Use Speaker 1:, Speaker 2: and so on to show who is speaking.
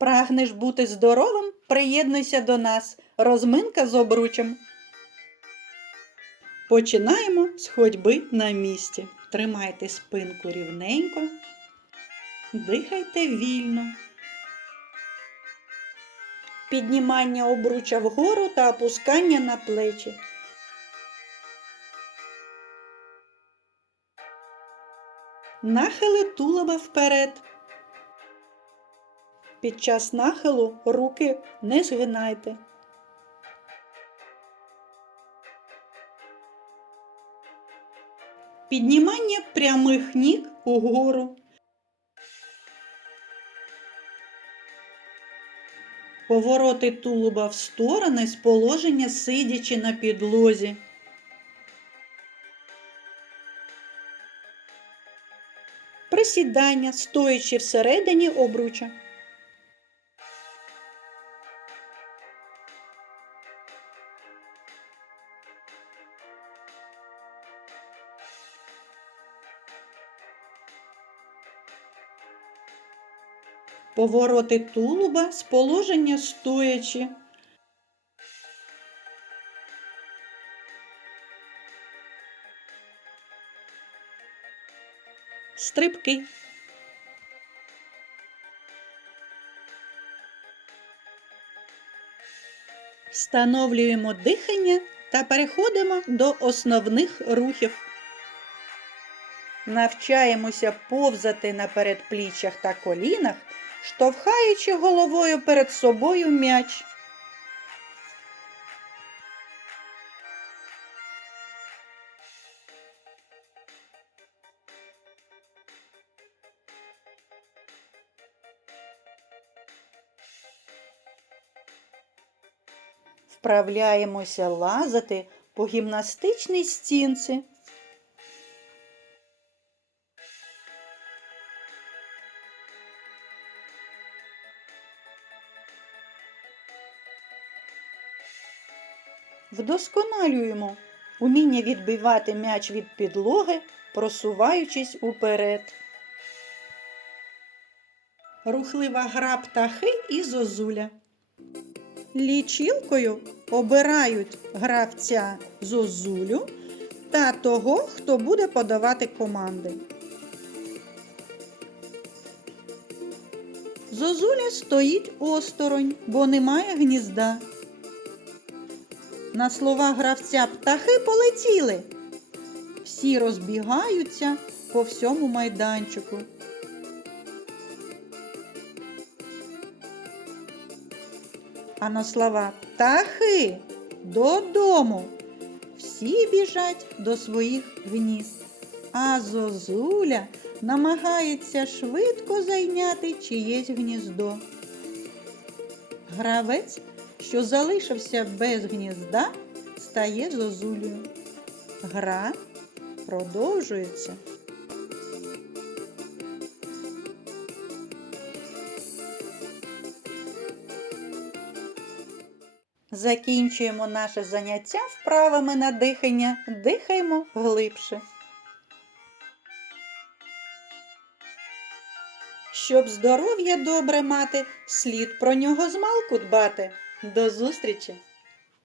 Speaker 1: Прагнеш бути здоровим? Приєднуйся до нас. Розминка з обручем. Починаємо з ходьби на місці. Тримайте спинку рівненько. Дихайте вільно. Піднімання обруча вгору та опускання на плечі. Нахили тулоба вперед. Під час нахилу руки не згинайте. Піднімання прямих ніг угору. Повороти тулуба в сторони з положення сидячи на підлозі. Присідання, стоячи всередині обруча. Повороти тулуба з положення стоячи. Стрибки. Встановлюємо дихання та переходимо до основних рухів. Навчаємося повзати на передпліччях та колінах, штовхаючи головою перед собою м'яч. Вправляємося лазати по гімнастичній стінці. Вдосконалюємо уміння відбивати м'яч від підлоги, просуваючись уперед. Рухлива гра птахи і зозуля. Лічилкою обирають гравця зозулю та того, хто буде подавати команди. Зозуля стоїть осторонь, бо немає гнізда. На слова гравця птахи полетіли. Всі розбігаються по всьому майданчику. А на слова птахи додому. Всі біжать до своїх гнізд. А зозуля намагається швидко зайняти чиєсь гніздо. Гравець, залишився без гнізда, стає зозулею. Гра продовжується. Закінчуємо наше заняття вправами на дихання. Дихаємо глибше. Щоб здоров'я добре мати, слід про нього змалку дбати. До зустрічі!